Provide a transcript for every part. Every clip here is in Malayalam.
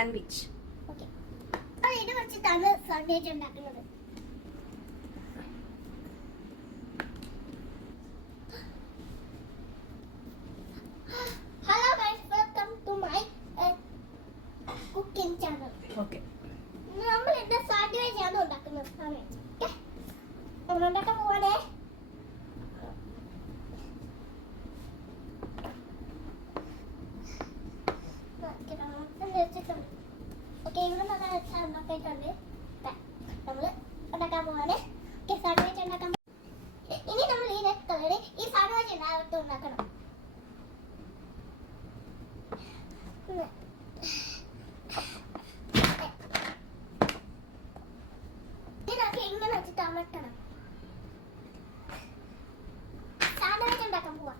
സാൻഡ്വിച്ച്. ഓക്കെ, ഇത് വെച്ചിട്ടാണ് സാൻഡ്വിച്ച് ഉണ്ടാക്കുന്നത്. Hello guys, welcome to my cooking channel. Okay, നമ്മൾ ഇന്ന് സാൻഡ്വിച്ച് ആണ് ഉണ്ടാക്കുന്നത്. നമ്മൾ ഉണ്ടാക്കാൻ പോവാണേ. ഓക്കെ, ഇവിടെ നമ്മൾ ഉണ്ടാക്കിയിട്ടുണ്ട്. നമ്മൾ ഉണ്ടാക്കാൻ പോവാണ്. സാൻഡ്വിച്ച് ഉണ്ടാക്കാൻ. ഇനി നമ്മൾ ഈ റെഡ് കളറ് ഈ സാൻഡ്വിച്ച് ഉണ്ടാക്കണം. ഇതിനൊക്കെ ഇങ്ങനെ വെച്ചിട്ട് അമർത്തണം. സാൻഡ്വിച്ച് ഉണ്ടാക്കാൻ പോവാം.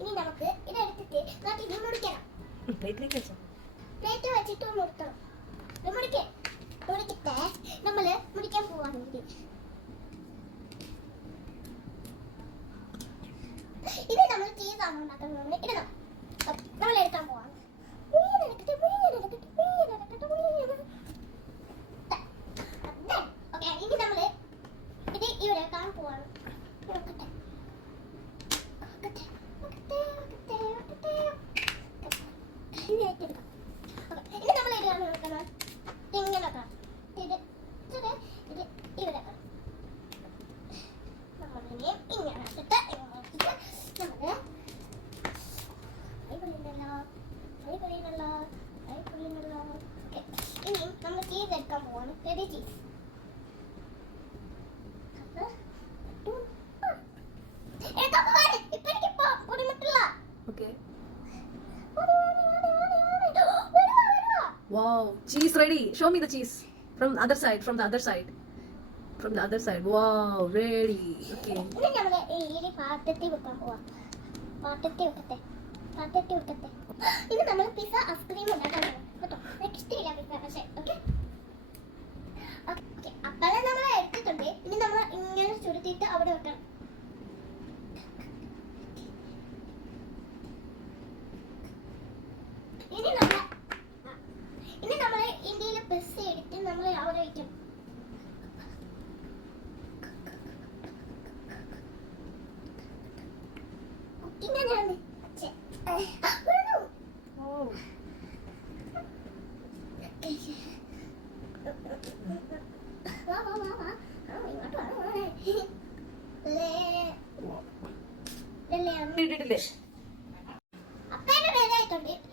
ഇനി നമുക്ക് ഇതെടുത്തിട്ട് നമുക്ക് ഇത് മുറിക്കണം. പ്ലേറ്റ് വെച്ചിട്ട് മുറിക്കണം. മുറിക്കട്ടെ, നമ്മള് മുറിക്കാൻ പോവാണ്. ഇത് നമ്മൾ ചീസാണ് ഉണ്ടാക്കുന്നത്. ഇടണം. നമ്മൾ എടുക്കാൻ പോവാണ്. ഓക്കെ, ഇനി നമ്മള് ഇത് ഇവിടെ കാണാൻ പോവാണ്. ഇനി നമ്മൾ ഇതാണ് നോക്കണം. ഇങ്ങനെ കാണാം. ഇത് ഇവിടെ കാണാം. നമ്മളിനെ ഇങ്ങനെ ഇട്ടിട്ട് നമ്മള് ഇനി നമ്മൾ ചീസ് എടുക്കാൻ പോവാണ്. Ready cheese. Wow, cheese ready. Show me the cheese from the other side. From the other side. From the other side. Wow, ready. Okay. ഇനി നമ്മൾ ഈ പാത്രത്തിൽ വെക്കാൻ പോവാ. പാത്രത്തിൽ വെക്കട്ടെ. ഇനി നമ്മൾ പിസ്സ ഐസ്ക്രീം ഉണ്ടാക്കാൻ പോവാം. കേട്ടോ, എനിക്ക് ഇഷ്ടമില്ല പിസ്സ, പക്ഷേ ഓക്കെ. അപ്പോൾ നമ്മൾ എടുത്തിട്ടുണ്ട്. ഇനി നമ്മൾ ഇങ്ങനെ ചുരുട്ടിയിട്ട് അവിടെ വെക്കണം. ഇനി നമ്മൾ ഇന്ത്യയിലെ പിസ്സ എടുത്ത് നമ്മൾ അവിടെ വയ്ക്കും. ഇങ്ങനെയാണ്.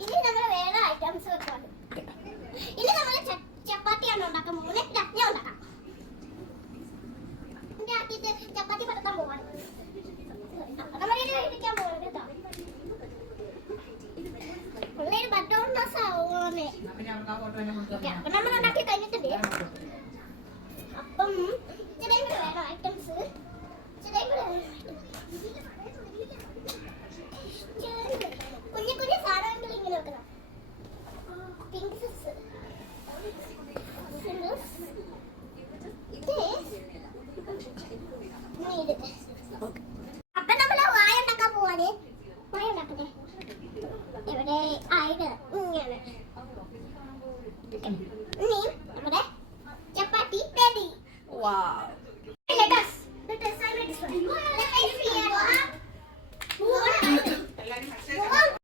ഇനി നമ്മൾ വേറെ ഐറ്റംസ് വെക്കാണ്. ഇനി നമ്മൾ ചപ്പാത്തിയാണ് ഉണ്ടാക്കാൻ പോകുന്നത്. ഞാൻ ഉണ്ടാക്കാം. ചപ്പാത്തി പരത്താൻ പോവാണ്. നമ്മൾ ഇത് കഴിപ്പിക്കാൻ പോകുന്നത് കേട്ടോ. ഉള്ളിൽ ബട്ടർ മസാല. അപ്പൊ നമ്മൾ ഉണ്ടാക്കി കഴിഞ്ഞിട്ടുണ്ട്. അപ്പം ഇത്രയും കൂടെ വേണം ഐറ്റംസ്. കുഞ്ഞു കുഞ്ഞു സാധനങ്ങൾ ഇങ്ങനെ വെക്കണം. പിങ്ക് അപ്പൊ നമ്മള് വായ ഉണ്ടാക്കാൻ പോവാണ്. വായ ഉണ്ടാക്കട്ടെ. ഇവിടെ ആയത് ഇങ്ങനെ. ഇനി നമ്മുടെ ചപ്പാത്തി റെഡി. Wow.